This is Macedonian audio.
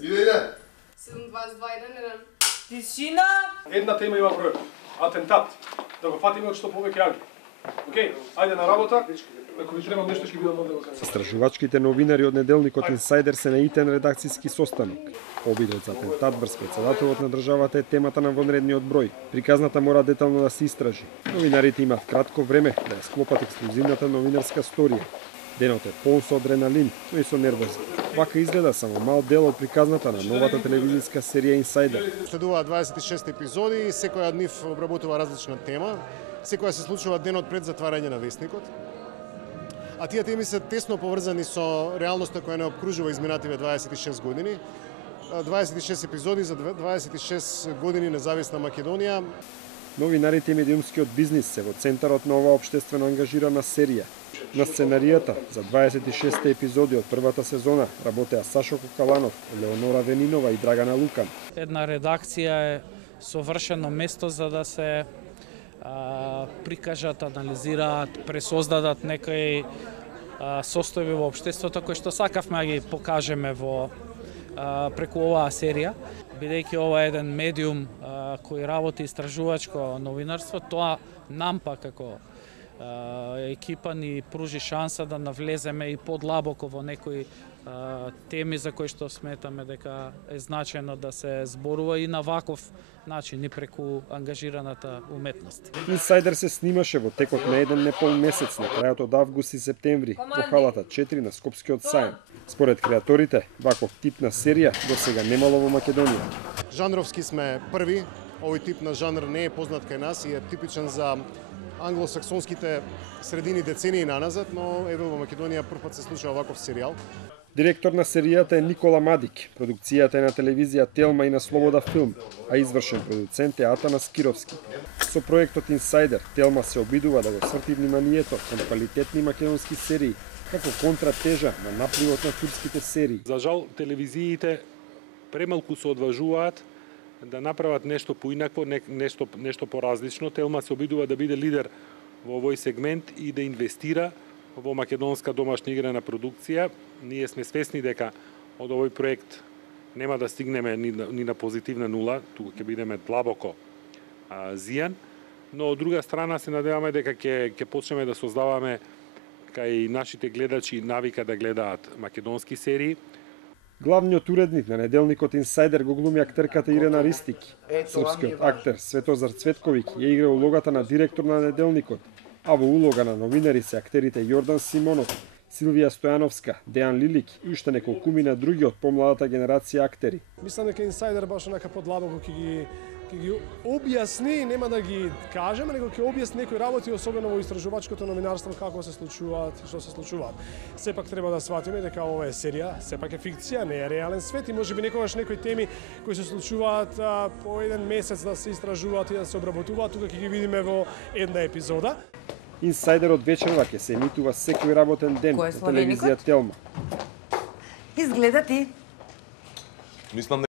Иде. 7-22-1-1. Тишина! Една тема има број. Атентат. Да го фатиме од што повеќе агли. Океј, ајде на работа. Ако ви треба нешто ќе бидам овде. Истражувачките новинари од неделникот Инсайдер се на итен редакцијски состанок. Обидот за атентат врз председателот на државата е темата на вонредниот број. Приказната мора детално да се истражи. Новинарите имаат кратко време да ја склопат ексклузивната новинарска сторија. Денот е полн со адреналин, но и со нервози. Вака изгледа само мал дел од приказната на новата телевизијска серија Инсайдер. Следува 26 епизоди, секоја од нив обработува различна тема. Секоја се случува денот пред затварање на весникот. А тие теми се тесно поврзани со реалноста која не обкружува изминативе 26 години. 26 епизоди за 26 години независна Македонија. Новинарите и медиумскиот бизнис се во центарот на оваа општествено ангажирана серија. На сценаријата за 26 епизоди од првата сезона работеа Сашо Кокаланов, Леонора Венинова и Драгана Лукан. Една редакција е совршено место за да се прикажат, анализираат, пресоздадат некои состојби во општеството кои што сакавме да ги покажеме во преку оваа серија. Бидејќи ова е еден медиум кој работи истражувачко новинарство, тоа нам па како екипа ни пружи шанса да навлеземе и подлабоко во некои теми за кои што сметаме дека е значено да се зборува и на ваков начин и преку ангажираната уметност. Инсайдер се снимаше во текот на еден непол месец на крајот од август и септември во халата 4 на Скопскиот сајм. Според креаторите, ваков тип на серија досега немало во Македонија. Жанровски сме први, овој тип на жанр не е познат кај нас и е типичен за англосаксонските средини децении наназад, но еве во Македонија првпат се случува ваков серијал. Директор на серијата е Никола Мадик, продукцијата е на телевизија Телма и на Слобода Филм, а извршен продуцент е Атанас Кировски. Со проектот Инсайдер, Телма се обидува да го сврти вниманието кон квалитетни македонски серии, како контратежа на напливот на турските серии. За жал, телевизиите премалку се одважуваат да направат нешто поинакво, нешто поразлично. Телма се обидува да биде лидер во овој сегмент и да инвестира во македонска домашна играна продукција. Ние сме свесни дека од овој проект нема да стигнеме ни на позитивна нула, тука ќе бидеме длабоко зијан, но од друга страна се надеваме дека ќе почнеме да создаваме кај нашите гледачи навика да гледаат македонски серии. Главниот уредник на неделникот Инсайдер го глуми актерката Ирена Ристики. Српскиот актер Светозар Цветковиќ ја игра улогата на директор на неделникот, а во улога на новинари се актерите Јордан Симонов, Силвија Стојановска, Дејан Лилик и уште неколкумина други од помладата генерација актери. Мислам дека Инсайдер баш онака подлабоко ќе ги објасни, нема да ги кажеме, него ќе објасни некои работи, особено во истражувачкото новинарство, како се случуваат и што се случуваат. Сепак треба да сватиме дека ова е серија, сепак е фикција, не е реален свет и можеби некогаш некои теми кои се случуваат по еден месец да се истражуваат и да се обработуваат, тука ќе ги видиме во една епизода. Инсайдер од вечерва ќе се емитува секој работен ден на телевизија Телма. Изгледа ти. Мислам